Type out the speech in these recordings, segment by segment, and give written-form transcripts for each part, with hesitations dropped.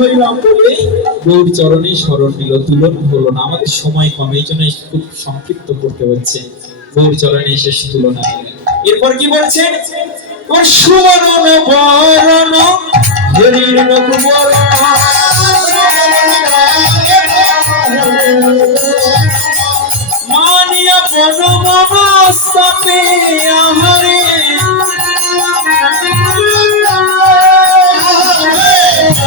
হইলাম বলে গৌর চরণে শরণ নিল, তুলন হলো না। আমাদের সময় কম, এই জন্য খুব সংক্ষিপ্ত করতে হচ্ছে। গৌর চরণে এসে তুলনা নিলেন। এরপর কি বলছে? সুবরণ বরণ হরির নকুবর মানিয়া বন মনস্তাপে আহারে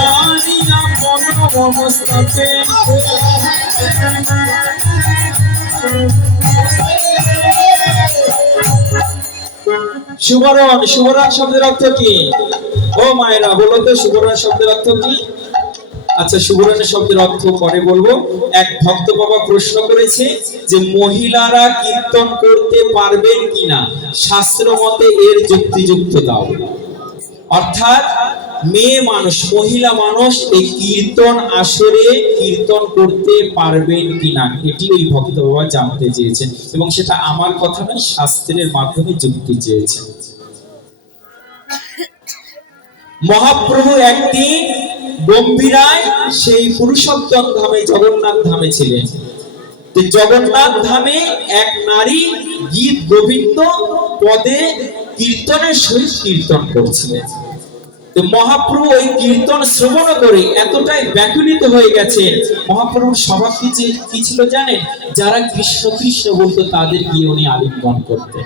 মানিয়া বন মনস্তাপে সুবরণ, সুবরণ শব্দের অর্থ কি? ও মায়েরা বলো তো সুবরণ শব্দের অর্থ কি? আচ্ছা, সুবরণ শব্দের অর্থ পরে বলবো। এক ভক্ত বাবা প্রশ্ন করেছে যে মহিলারা কীর্তন করতে পারবেন কিনা, শাস্ত্র মতে এর যুক্তিযুক্ত দাও। অর্থাৎ মেয়ে মানুষ, মহিলা মানুষ এই কীর্তন আসরে কীর্তন করতে পারবেন কিনা, এটি ওই ভক্ত বাবা জানতে চেয়েছেন, এবং সেটা আমার কথা নয়, শাস্ত্রের মাধ্যমে যুক্তি চেয়েছেন। মহাপ্রভু একদিন গম্ভীরায় সেই পুরুষোত্তম ধামে জগন্নাথ ধামে ছিলেন। জগন্নাথ ধামে এক নারী গীত গোবিন্দ পদে কীর্তনের সহিত কীর্তন করছিলেন। মহাপ্রভু ওই কীর্তন শ্রবণ করে এতটাই ব্যাকুলিত হয়ে গেছেন। মহাপ্রভুর স্বভাব কি ছিল জানেন? যারা কৃষ্ণ কৃষ্ণ বলতো তাদের গিয়ে উনি আলিঙ্গন করতেন।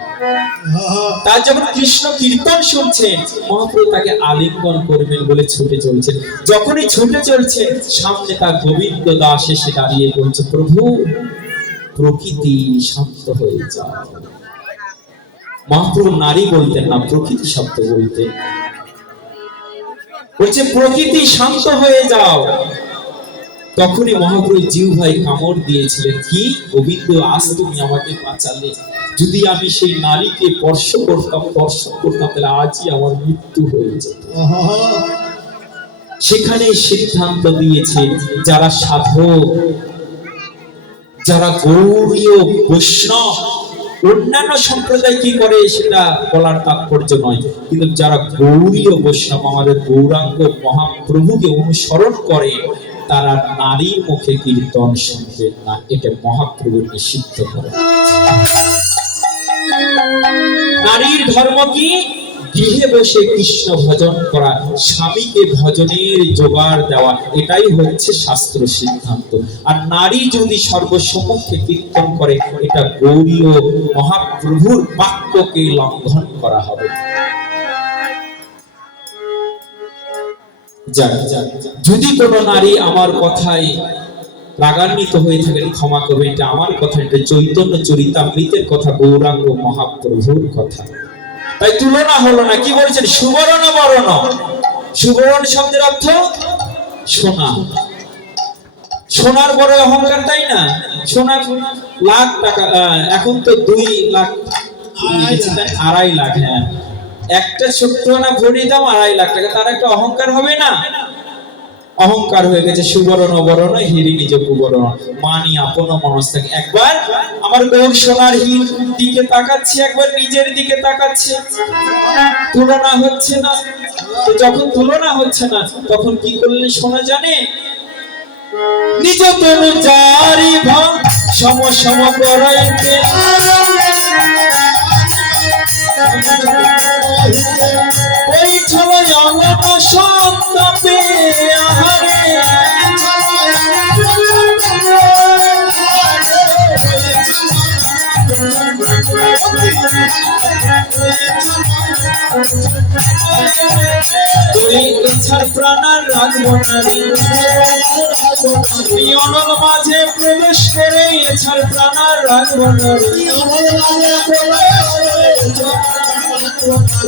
তার যখন কৃষ্ণ কীর্তন শুনছেন, মহাপ্রভু তাকে আলিঙ্গন করবেন বলে ছুটে চলছেন। যখনই ছুটে চলছেন, সামনে তার গোবিন্দ দাস এসে দাঁড়িয়ে বলছে, প্রভু প্রকৃতি শান্ত হয়ে যাও। মহাপ্রভু নারী বলতেন না, প্রকৃতি শব্দ বলতেন। বলছে প্রকৃতি শান্ত হয়ে যাও। তখনই মহাপ্রভু জিহ্বাই কামড় দিয়েছিলেন, কি গোবিন্দ আজ তুমি আমাকে বাঁচালে, যদি আমি সেই নারীকে স্পর্শ করতাম তাহলে আজই আমার মৃত্যু হয়ে যেত। সেখানে সিদ্ধান্ত দিয়েছে যারা সাধক, যারা গৌড়ীয় বৈষ্ণব, অন্যান্য সম্প্রদায় কি করে সেটা বলার তাৎপর্য নয়, কিন্তু যারা গৌড়ীয় বৈষ্ণব আমাদের গৌরাঙ্গ মহাপ্রভুকে অনুসরণ করে, তারা নারীর মুখে কীর্তন শুনবেন না, এটা মহাপ্রভু নিষিদ্ধ করে। নারীর ধর্ম কি? গৃহে বসে কৃষ্ণ ভজন করা, স্বামীকে ভজনের জোগাড় দেওয়া, এটাই হচ্ছে শাস্ত্র সিদ্ধান্ত। আর নারী যদি সর্বসম্মুখে কীর্তন করে, এটা গৌরীয় মহাপ্রভুর বাক্যকে লঙ্ঘন করা হবে। যদি কোনো নারী আমার কথায় রাগান্বিত হয়ে থাকেন, ক্ষমা করবেন, এটা আমার কথা, এটা চৈতন্য চরিতামৃতের কথা, গৌরাঙ্গ মহাপ্রভুর কথা। তাই তুলনা হলো না। কি বলছেন? সুবরণ বরণ। সুবরণ শব্দের অর্থ সোনা। সোনার বড় অহংকার, তাই না? সোনার লাখ টাকা, এখন তো 2 লাখ, 2.5 লাখ। হ্যাঁ, একটা ছোট্ট না ভরির দাম 2.5 লাখ টাকা। তার একটা অহংকার হবে না? অহংকার হয়ে গেছে। সুবরণ বরণ হিরি নিজ কুবরণ, মানি আপন মনস্তাকে। একবার আমার গৌর সোনার হির দিকে তাকাচ্ছে, একবার নিজের দিকে তাকাচ্ছে, তুলনা হচ্ছে না। তো যখন তুলনা হচ্ছে না, তখন কি করলে শোনা জানে? নিজ তনু জারি ভাব সম সম করাইতে, ওই ছলয় অঙ্গন সন্তাপে আহারে তুই ইচ্ছার প্রাণার রাখবো নারী, তুই অনল মাঝে প্রবেশ করে ইচ্ছার প্রাণার রাখবো নারী,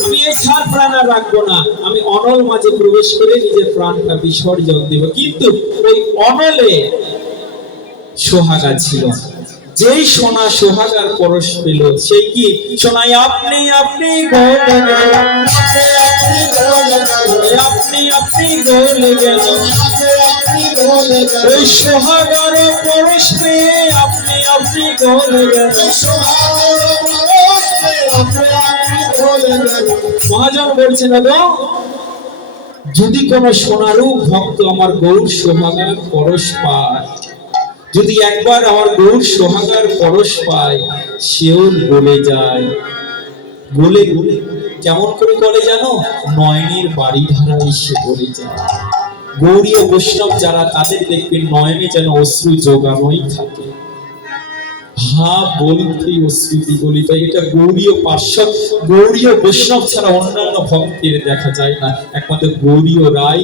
আমি ইচ্ছার প্রাণ রাখবো না, আমি অনল মাঝে প্রবেশ করে নিজের প্রাণটা বিসর্জন দেব। কিন্তু ওই অনলে সোহাগা ছিল। যেই সোনা সোহাগার পরশ পেল, সেই কি সোনাই আপনি আপনি গলে গেল, আপনি আপনি গলে গেল, ওই সোহাগার পরশ পেয়ে আপনি আপনি গলে গেল। মহাজন বলছেন, যদি কোনো সোনারূপ ভক্ত আমার গৌর সোহাগার পরশ পায়, যদি একবার আমার গৌর সোহাগার পরশ পায়, সেও গলে যায়। গলে গলে কেমন করে গলে জানো? নয়নের বাড়ি ধারায় সে গলে যায়। গৌরীয় বৈষ্ণব যারা, তাদের দেখবেন নয়নে যেন অশ্রু যোগানোই থাকে। হা বলতেই অশ্রুতি গলিত। এটা গৌরীয় পার্শ্বদ, গৌরীয় বৈষ্ণব ছাড়া অন্যান্য ভক্তের দেখা যায় না। একমাত্র গৌরীয় রায়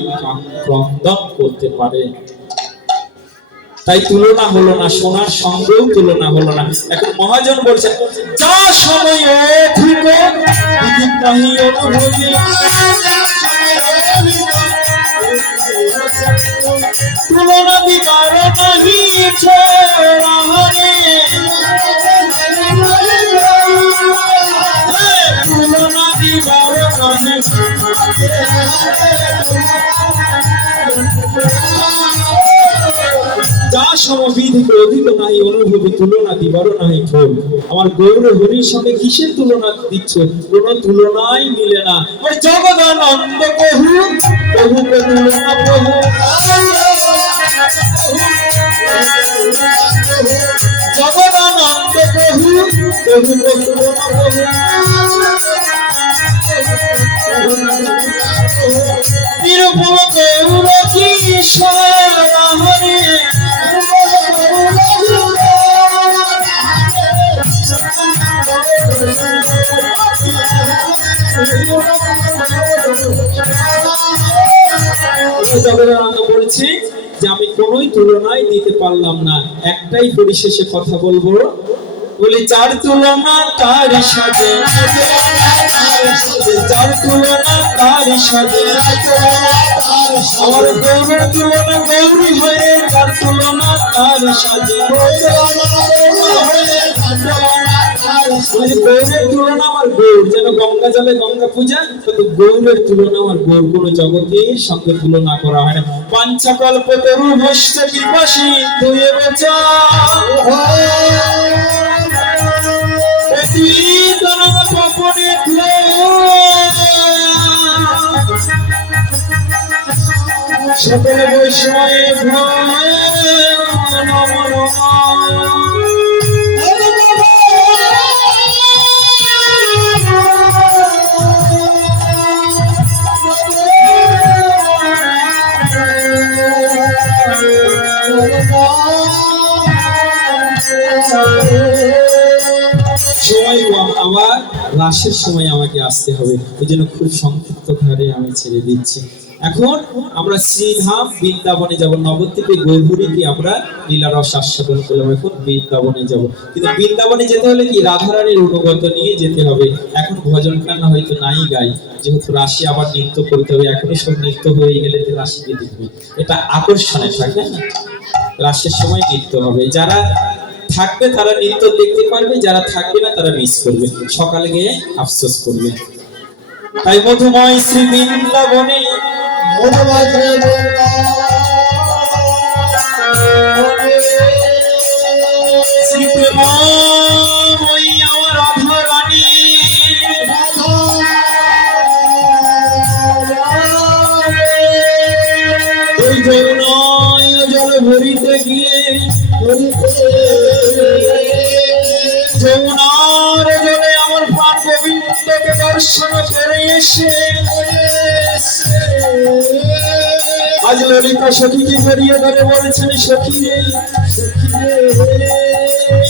ক্রন্দন করতে পারে। তাই তুলনা হলো না, সোনার সঙ্গেও তুলনা হলো না। এখন মহাজন বলছেন, যা সময় অধিক বিদিত নাহি অনুভূতি, তুলনা বিকার নাহি ছোড়াহরে, তুলনা বিকার নাহি যা সমবিধিক অধিক নাই অনুভূতি, তুলনা দিবার নাই ফল। আমার গৌর হরির সঙ্গে কিসের তুলনা দিচ্ছ? কোন তুলনাই মিলে না। জগদানন্দ কহু প্রভু তুলনা প্রভু, জগদানন্দ কহু প্রভু তুলনা প্রভু, নিরূপম গৌর কিশোর হরে, জগদানন্দ বলেছে যে আমি কোনোই তুলনায় দিতে পারলাম না। একটাই পরিশেষে কথা বলবো, বলি যার তুলনা তার সাথে, যার তুলনা তার সাথে, আমার গৌরের তুলনা গৌরী হয়ে, যার তুলনা তার সাথে, গৌরের তুলনা আমার গৌর, যেন গঙ্গা জলে গঙ্গা পূজা, কিন্তু গৌরের তুলনা আমার গৌর কোনো জগতের সঙ্গে তুলনা করা হয় না। পাঞ্চকল্পতরু ভস্য কৃপাসী তুই বেচা, সকলে বৈষ্ণবে সময় কম, আবার রাসের সময় আমাকে আসতে হবে, ওই জন্য খুব সংক্ষিপ্ত ঘরে আমি ছেড়ে দিচ্ছি। এখন আমরা শ্রীধাম বৃন্দাবনে যাব, নবদ্বীপে গৌরহরিকে আমরা লীলারস আস্বাদন করলাম। এখন বৃন্দাবনে যাব, কিন্তু বৃন্দাবনে যেতে হলে কি রাধারানীর অনুগত নিয়ে যেতে হবে। এখন ভজন কান্না হয়তো নাই গাই, যেহেতু রাশি আবার নৃত্য করতে হবে। এখনই সব নৃত্য হয়ে গেলে রাশিকে দেখবে, এটা আকর্ষণে থাকে না। রাসের সময় নৃত্য হবে, যারা থাকবে তারা নৃত্য দেখতে পারবে, যারা থাকবে না তারা মিস করবে, সকালে গিয়ে আফসোস করবে। তাই মধুময় শ্রী বৃন্দাবনে শ্রী প্রেমময়ী আমার রাধারানী, ওই যমুনায় জল ভরিতে গিয়ে, যমুনার জলে আমার প্রাণ গোবিন্দকে দর্শন করে এসে, আজ ললিতা সখীকে জড়িয়ে ধরে বলেছেন, সখী রে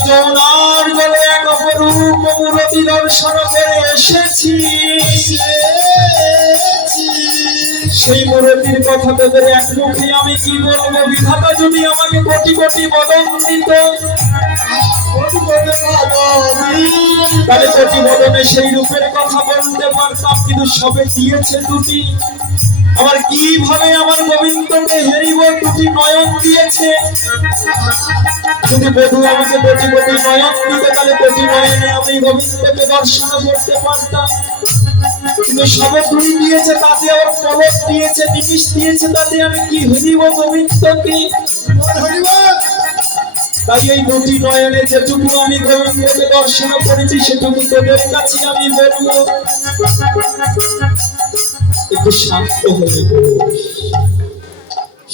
যমুনার জলে এক অপরূপ মূরতি দর্শন করে এসেছি। সেই মূরতির কথা তোদের এক মুখে আমি কি বলবো? বিধাতা যদি আমাকে কোটি কোটি বদন দিত, তাহলে কোটি বদনে সেই রূপের কথা বলতে পারতাম, কিন্তু সবে দিয়েছে দুটি। আবার কিভাবে আমার গোবিন্দকে হেরিব? দুটি নয়ন দিয়েছে। যদি বধূ আমাকে কোটি কোটি নয়ন দিতে, তাহলে কোটি নয়নে আমি গোবিন্দকে দর্শন করতে পারতাম, কিন্তু সবে দুই দিয়েছে, তাতে আবার পলক দিয়েছে, নিমিষ দিয়েছে, তাতে আমি কি হেরিব গোবিন্দকে? তাই এই দুটি নয়নে যেটুকু আমি গোবিন্দকে দর্শন করেছি সেটুকু তোদের কাছে আমি বলবো, একটু শান্ত হয়ে বস।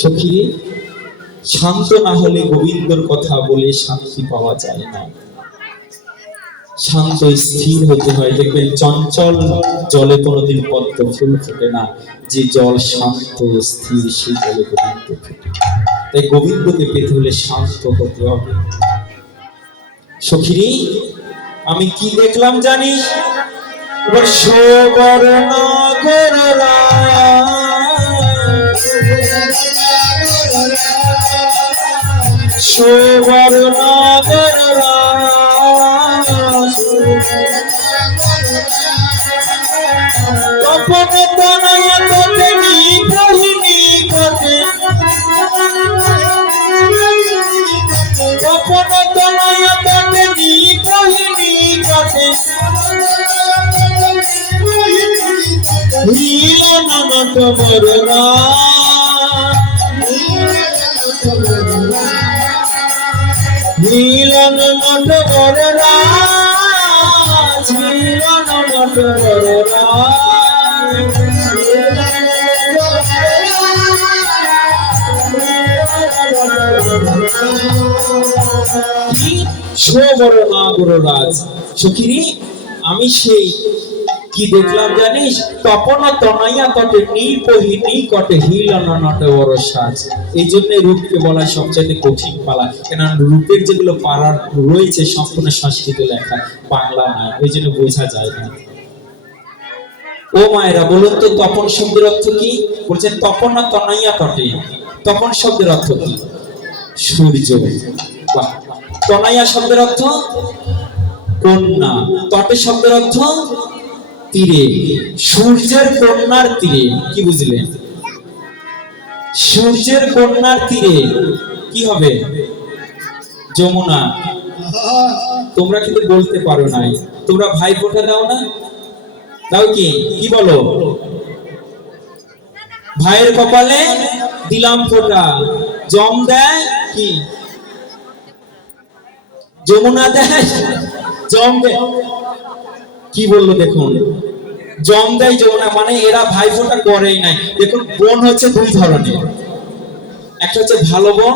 সখী, শান্ত না হলে গোবিন্দর কথা বলে শান্তি পাওয়া যায় না। শান্ত স্থির হতে হয়। দেখবেন চঞ্চল জলে কোনোদিন পদ্ম ফুল ফোটে না, যে জল শান্ত স্থির সেই জলে গোবিন্দ ফোটে। তাই গোবিন্দকে পেতে হলে শান্ত হতে হবে। সখী, আমি কি দেখলাম জানিস? সুবর্ণ গররা সুবর্ণ গররা তপন তনয়া তোতে নিভহিনী ঘটে, তপন তনয়া তোতে নিভহিনী ঘটে, মিলন নট বররা মিলন নট বররা মিলন নট বররা সুবর্ণ গররাজ। সখী, আমি সেই কি দেখলাম জানিস? তপন তনয়া তটে নিপহিনী কটে হিলন নট বড় সাজ। এই জন্য রূপকে বলা সবচেয়ে কঠিন পালা, কেন রূপের যেগুলো পাড়ার রয়েছে সম্পূর্ণ সংস্কৃত লেখা, বাংলা নয়, ওই জন্য বোঝা যায় না। ও মায়েরা, বলুন তো তপন শব্দের অর্থ কি? বলছেন তপন তনয়া তটে। তপন শব্দের অর্থ কি? সূর্য। বাহ। তনয়া শব্দের অর্থ কন্যা। তটে শব্দের অর্থ তীরে। সূর্যের কন্যার তীরে। কি বুঝলেন? সূর্যের কন্যার তীরে কি হবে? যমুনা। তোমরা কিন্তু বলতে পারো নাই। তোমরা ভাই ফোঁটা দাও না? দাও কি? কি বলো? ভাইয়ের কপালে দিলাম ফোঁটা। জম দেয় কি? যমুনা দেয়? জম দেয়? কি বললো দেখুন? জম দেয় যমুনা, মানে এরা ভাই ফোঁটা করেই নাই। দেখুন, বোন হচ্ছে দুই ধরনের, একটা হচ্ছে ভালো বোন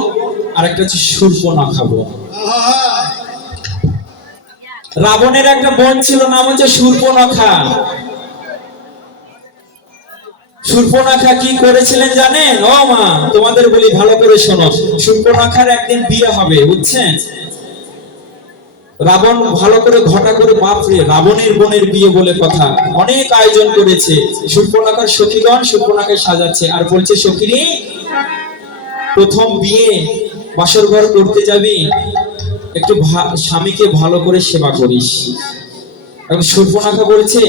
আর একটা হচ্ছে শূর্পণখা বোন। রাবণের একটা বোন ছিল, নাম হচ্ছে শূর্পণখা। শূর্পণখা কি করেছিলেন জানেন? ও মা, তোমাদের বলি ভালো করে শোনো। শূর্পণখার একদিন বিয়ে হবে, বুঝছেন? রাবণ ভালো করে ঘটা করে, বাপরে, রাবণের বোনের বিয়ে বলে কথা, অনেক আয়োজন করেছে। শূর্পণখার সখীগণ শূর্পণখাকে সাজাচ্ছে আর বলছে, সখী, প্রথম বিয়ে, বাসর ঘর করতে যাবি, একটু স্বামীকে ভালো করে সেবা করিস। এখন শূর্পণখা বলছে,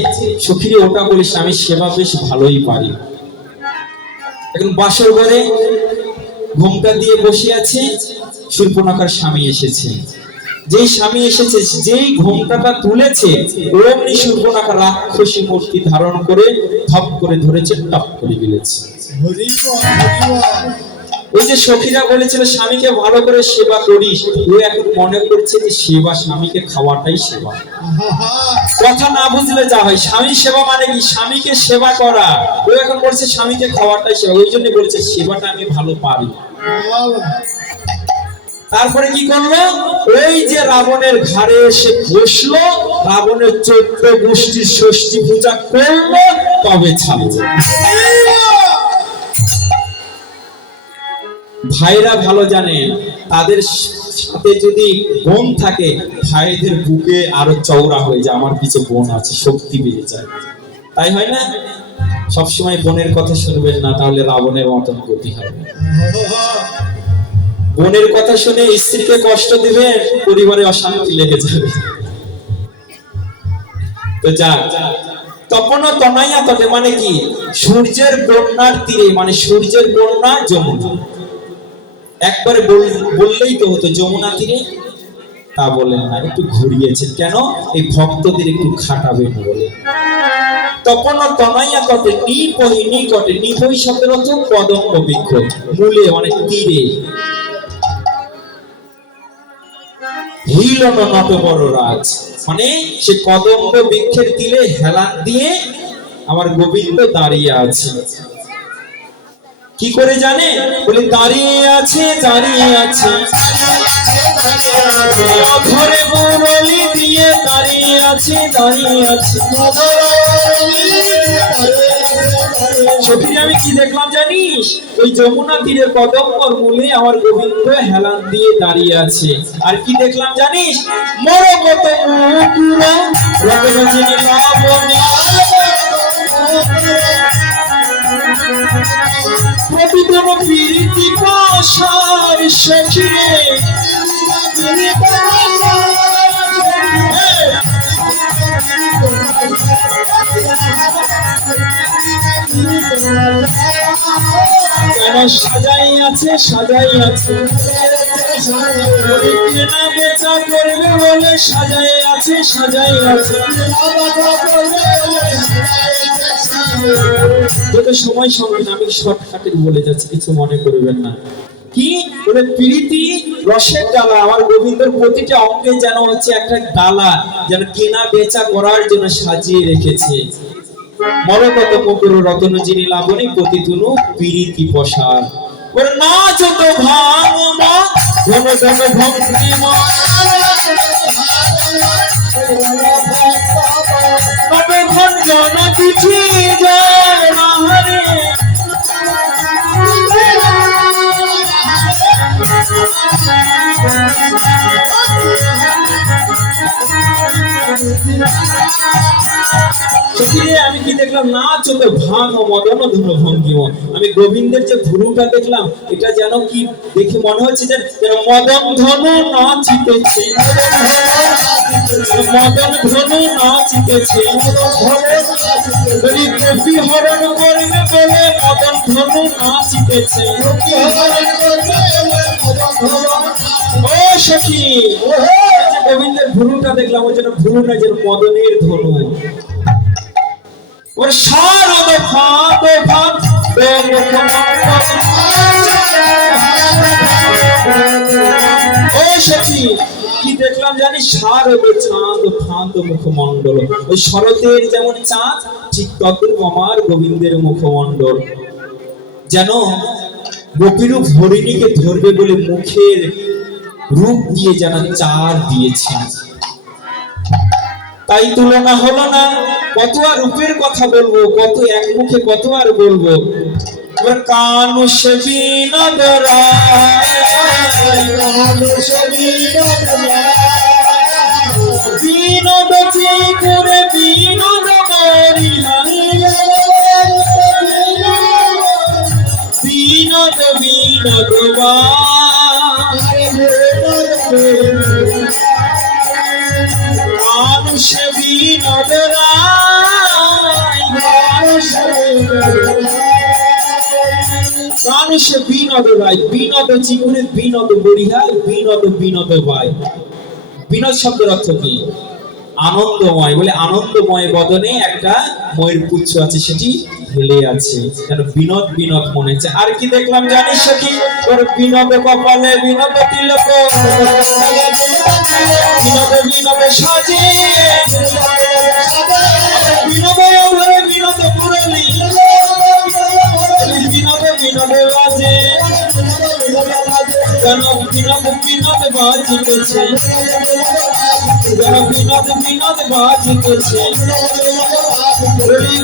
সখী, ওটা বলিস, আমি সেবা বেশ ভালোই পারি। এখন বাসর ঘরে ঘোমটা দিয়ে বসে আছে, শূর্পণখার স্বামী এসেছে। যেই স্বামী এসেছে, যেই ঘোমটাটা তুলেছে, অমনি শূর্পণখা রাক্ষসী মূর্তি ধারণ করে ধপ করে ধরেছে, টপ করে গিলেছে। ওই যে সখীরা বলেছিল স্বামীকে ভালো করে সেবা করিস, ও এখন মনে করছে যে সেবা, স্বামীকে খাওয়াটাই সেবা। কথা না বুঝলে যা হয়। স্বামী সেবা মানে কি? স্বামীকে সেবা করা। ও এখন বলছে স্বামীকে খাওয়াটাই সেবা, ওই জন্য বলছে সেবাটা আমি ভালো পারি। তারপরে কি করলো? ওই যে রাবণের ঘাড়ে এসে বসলো, রাবণের 14 গোষ্ঠীর ষষ্ঠী পূজা করলো, তবে ছাড়লো। ভাইরা ভালো জানেন, তাদের সাথে যদি বোন থাকে, ভাইদের বুকে আরো চওড়া হয়ে যায়, আমার পিছে বোন আছে, শক্তি বেড়ে যায়। তাই হয় না? সবসময় বোনের কথা শুনবেন না, তাহলে রাবণের মতন গতি হবে। বোনের কথা শুনে স্ত্রীকে কষ্ট দিবে, পরিবারে অশান্তি লেগে যাবে। তো যাক, তপন তনয়া তটে মানে কি? সূর্যের কন্যার তীরে, মানে সূর্যের কন্যা যমুনা। একবারে বললেই তো হতো যমুনা তীরে, তা বলেন না, একটু ঘুরিয়েছেন। কেন? এই ভক্তদের একটু খাটাবেন বলে। তপন তনয়া তটে নিপহিনী কটে। নিপহি শব্দের অর্থ কদম্ব বৃক্ষ, মূলে মানে তীরে। ছিল না নত বড় রাজ, মানে সে কদম্ব বৃক্ষের তিলে হেলান দিয়ে আমার গোবিন্দ দাঁড়িয়ে আছে। কি করে জানে? বলে দাঁড়িয়ে আছে, দাঁড়িয়ে আছে, ঘরে মুরলি দিয়ে দাঁড়িয়ে আছে, দাঁড়িয়ে আছে। সত্যি আমি কি দেখলাম জানিস? ওই যমুনা তীরে কদম্বর মূলে আমার গোবিন্দ হেলান দিয়ে দাঁড়িয়ে আছে। আর কি দেখলাম জানিস? মরকত মুকুরা রতনজিনী লাবণী প্রতিদিন প্রীতি পাশার সখী কেন সাজাই আছে, সাজাই আছে, কেনা বেচা করবে বলে সাজাই আছে, সাজাই আছে। যত সময় সঙ্গে আমি শর্টকাটে বলে যাচ্ছি, কিছু মনে করবেন না। কি বলে? প্রীতি রসের ডালা, আমার গোবিন্দর প্রতিটা অঙ্গে যেন হচ্ছে একটা ডালা, যেন কেনা বেচা করার জন্য সাজিয়ে রেখেছে। মরকত মুকুর রতনজিনী লাবণী প্রতিতুনু প্রীতি প্রসার। ওর না যত ভাঙমা ঘন ঘন ভঙ্গিমা তবে ঘন কিছু যায় না হরে। আমি কি দেখলাম? না চোখ ভাঙ ও মদন ধুন ভঙ্গিম। আমি গোবিন্দের যে ভুরুটা দেখলাম, এটা যেন কি দেখে মনে হচ্ছে যে মদন ধনু নাচিতেছে, মদন ধনু নাচিতেছে। গোপী হরণ করবে বলে মদন ধনু নাচিতেছে। ও সখী, গোবিন্দের ভুরুটা দেখলাম, ওই জন্য ভুরুটা যেন মদনের ধনু। ওর শারদ ফাঁদ ফাঁদ ও সখী, কি দেখলাম জানি? শারদ চাঁদ ফাঁদ মুখমণ্ডল। ওই শরতের যেমন চাঁদ, ঠিক তদ্রূপ আমার গোবিন্দের মুখমণ্ডল। যেন গোপীরূপ হরিণীকে ধরবে বলে মুখের রূপ দিয়ে যেন চার দিয়েছেন। তাই তুলনা হলো না। কত আর রূপের কথা বলবো, কত এক মুখে কত আর বলবো। কানু সে বিনোদ বিনোদ করে বিনোদ বিনোদ বিনোদ মানুষ বিনোদ মানুষ বিনোদ রায়, বিনোদ চিকুরে বিনোদ বড়িহায়, বিনোদ বিনোদ ভাই। বিনোদ শব্দের অর্থ কি? আনন্দময়। বলে আনন্দময় বদনে একটা ময়ের পুচ্ছ আছে, সেটি হেলে আছে, যেন বিনোদ বিনোদ মনে হচ্ছে। আর কি দেখলাম জানিস সখী? তোর বিনোদ কপালে বিনোদ তিলক, বিনোদ বিনোদ সাজে, বিনোদ ঘরে বিনোদ মুরলি, বিনোদ বিনোদ বাজে, যেন বিনোদ বিনোদ বাজিতেছে, যেন বিনোদ বিনোদ বাজিতেছে।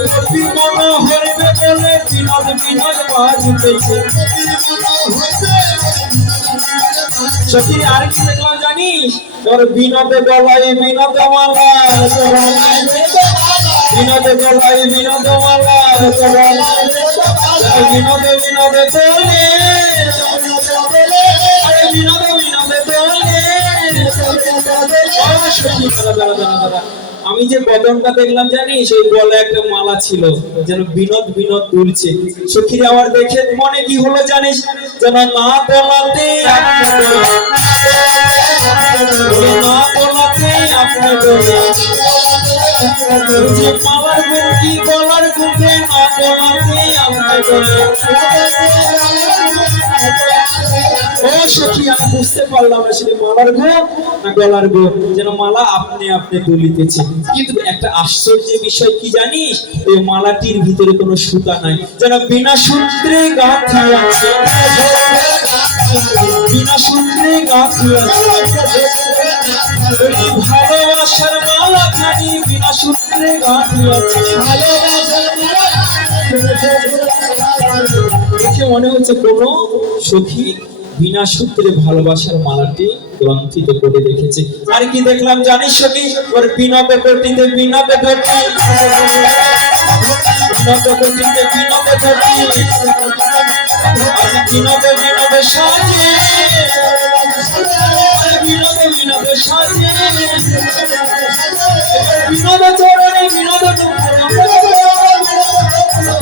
গোপী মন হরিবে বলে বিনোদ বিনোদ বাজিতেছে। সত্যি আর কি দেখলাম জানিস? তোর বিনোদ গলায় বিনোদ মালা, বিনোদ গলায় বিনোদ মালা, বিনোদ বিনোদ তোলে, বিনোদ বিনোদ তোলে। আমি যে বদনটা দেখলাম জানিস, এই গলে একটা মালা ছিল, যেন বিনোদ বিনোদ দুলছে। সখীর আমার দেখে মনে কি হলো জানিস? যেন না বলাতে না বলাতে আপনার মালার গুণ কি গলার গুণে না বলাতে আপনার ও সখী, আমি বুঝতে পারলাম না সেটা মালার গো না গলার গো, যেন মালা আপনি আপনি দুলিতেছে। কিন্তু একটা আশ্চর্যের বিষয় কি জানিস, এই মালাটির ভিতরে কোনো সুতা নাই, যেন বিনা সূত্রে গাঁথি আছে, বিনা সূত্রে গাঁথি আছে। এই ভালোবাসার মালা খানি বিনা সূত্রে গাঁথি আছে। দেখে মনে হচ্ছে কোন সখী বিনা সূত্রে ভালোবাসার মালাটি গ্রন্থিত করে রেখেছে। আর কি দেখলাম জানিস সখী, ওর বিনোদ কোটিতে বিনোদ কোটি, বিনোদ কোটিতে বিনোদ কোটি, আজ বিনোদ বিনোদ সাজে, বিনোদ বিনোদ সাজে, বিনোদ চরণে বিনোদ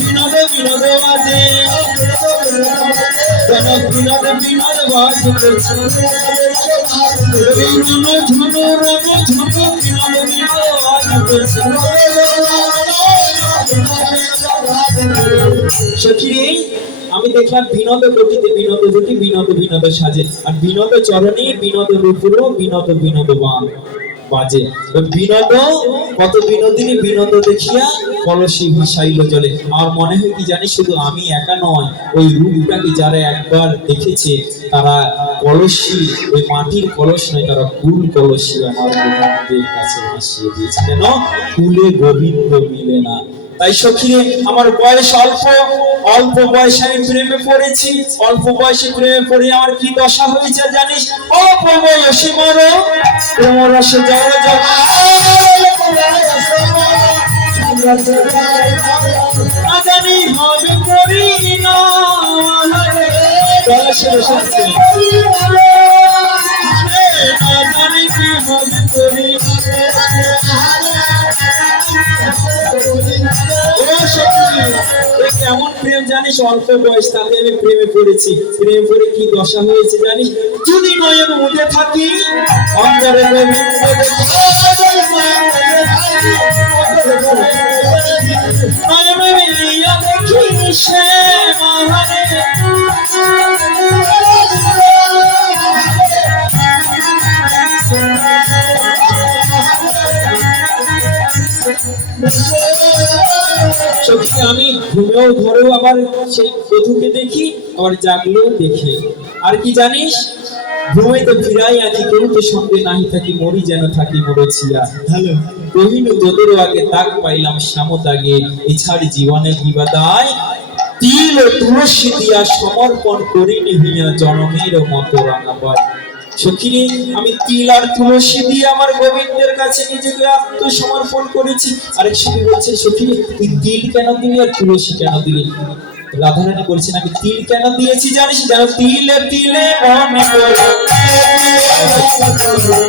বিনোদ বিনোদ বাজে, যেন বিনোদ বিনোদ বাজ করছে, ঝুনু ঝুনু রঙ ঝুনু বিনোদ বিনোদ বাজ করছে। সখী, আমি দেখলাম বিনোদ কোটিতে বিনোদ জুটি, বিনোদ বিনোদ সাজে, আর বিনোদ চরণে বিনোদ রূপুর বিনোদ বিনোদ বাজে। বিনোদ কত বিনোদিনী, বিনোদ দেখিয়া কলসি ভাসাইল জলে। আমার মনে হয় কি জানি, শুধু আমি একা নয়, ওই রূপটাকে যারা একবার দেখেছে তারা কলসি, ওই মাটির কলস নয়, তারা কুল কলসি আমার গোবিন্দের কাছে ভাসিয়ে দিয়েছে। কেন? কুলে গোবিন্দ মিলে না। তাই সখী, আমার বয়স অল্প, অল্প বয়সে আমি প্রেমে পড়েছি, অল্প বয়সে প্রেমে পড়ে আমার কি দশা হয়েছে জানিস? অল্প বয়সে মরো প্রেমরসে জড় জড়, না জানি হবে করি না দশে বসেছে, না জানি কি হবে করি। কেমন প্রেম জানিস, অল্প বয়স তাতে আমি প্রেমে পড়েছি, প্রেমে পড়ে কি দশা হয়েছে জানিস? যদি নয়ন মুদে থাকি অন্তরে গোবিন্দ দেখি, নয়ন মিলিয়া দেখি সে মহানে, সত্যি আমি ঘুমেও ধরেও আবার সেই বধূকে দেখি, আবার জাগলেও দেখি। আর কি জানিস, ঘুমে তো ফিরাই আছি, কেউ তো সঙ্গে নাহি থাকি, মরি যেন থাকি মরেছিয়া। হ্যালো কহিনু তোদেরও আগে তাক পাইলাম শ্যামতাগে, এছাড় জীবনে বিবাদায় তিল ও তুলসী দিয়া সমর্পণ করিনি হইয়া জনমের মতো রাঙাবাই। সখীরে, আমি তিল আর তুলসী দিয়ে আমার গোবিন্দের কাছে নিজেকে আত্মসমর্পণ করেছি। আরেক সখী বলছে, সখী তুই তিল কেন দিলি আর তুলসী কেন দিলি? রাধারানী বলছেন, আমি তিল কেন দিয়েছি জানিস? যেন তিলে তিলে মনে পড়ে,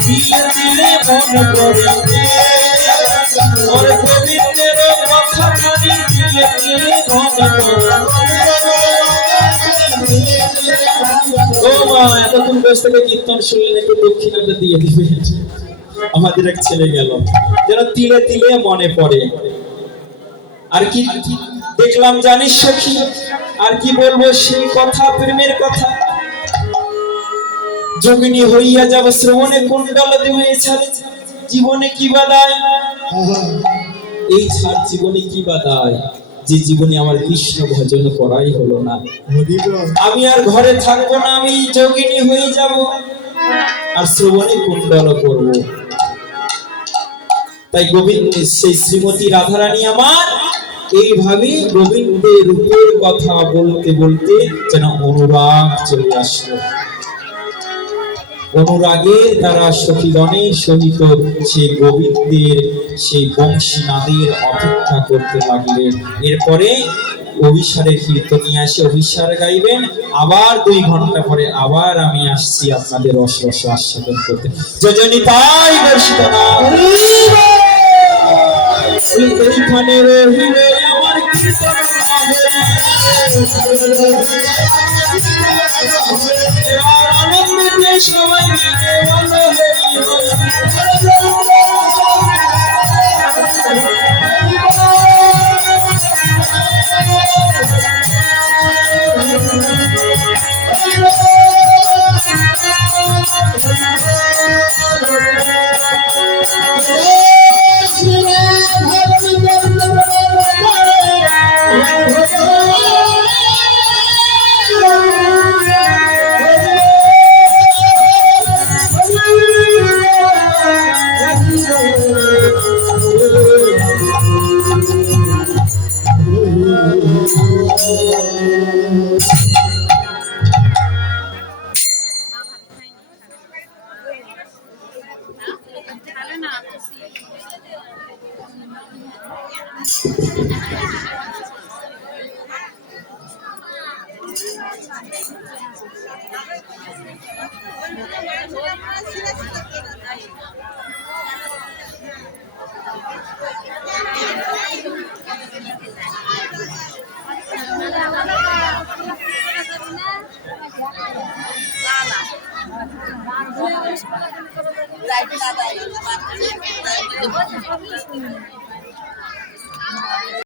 তিলে তিলে মনে পড়ে ওর গোবিন্দের কথা জানি, তিলে তিলে মনে পড়ে। ও মা, এতক্ষণ বসে থেকে কীর্তন শুনলেন, একটু দক্ষিণাটা দিয়ে দিবেন। আমাদের এক ছেলে গেল, যেন তিলে তিলে মনে পড়ে। আর কি দেখলাম জানিস সখী, আর কি বলবো সেই কথা, প্রেমের কথা। যোগিনী হইয়া যাব শ্রবণে কুণ্ডল দেবে, ছাড়ে জীবনে কি বাদায়, এই ছাড় জীবনে কি বাদায়, যে জীবনে আমার কৃষ্ণ ভজন করাই হলো না। আমি আর ঘরে থাকবো না, আমি যোগিনী হয়ে যাব আর শ্রবণে কুণ্ডল করব। তাই গোবিন্দ, সেই শ্রীমতী রাধারানী আমার এইভাবে গোবিন্দের রূপের কথা বলতে বলতে যেন অনুরাগ চলে আসলো। অনুরাগের দ্বারা সখীগণের সহিত সেই গোবিন্দের সেই বংশীনাদের অপেক্ষা করতে লাগলেন। এরপরে অভিসারের কীর্তন নিয়ে আসে, অভিসার গাইবেন। আবার 2 ঘন্টা পরে আবার আমি আসছি আপনাদের রস রস আস্বাদন করতে। যোজনী তাই বর্ষিত না এইখানে রহিলে আমার কীর্তন আনন্দিতে সবাই মিলে বলো হরি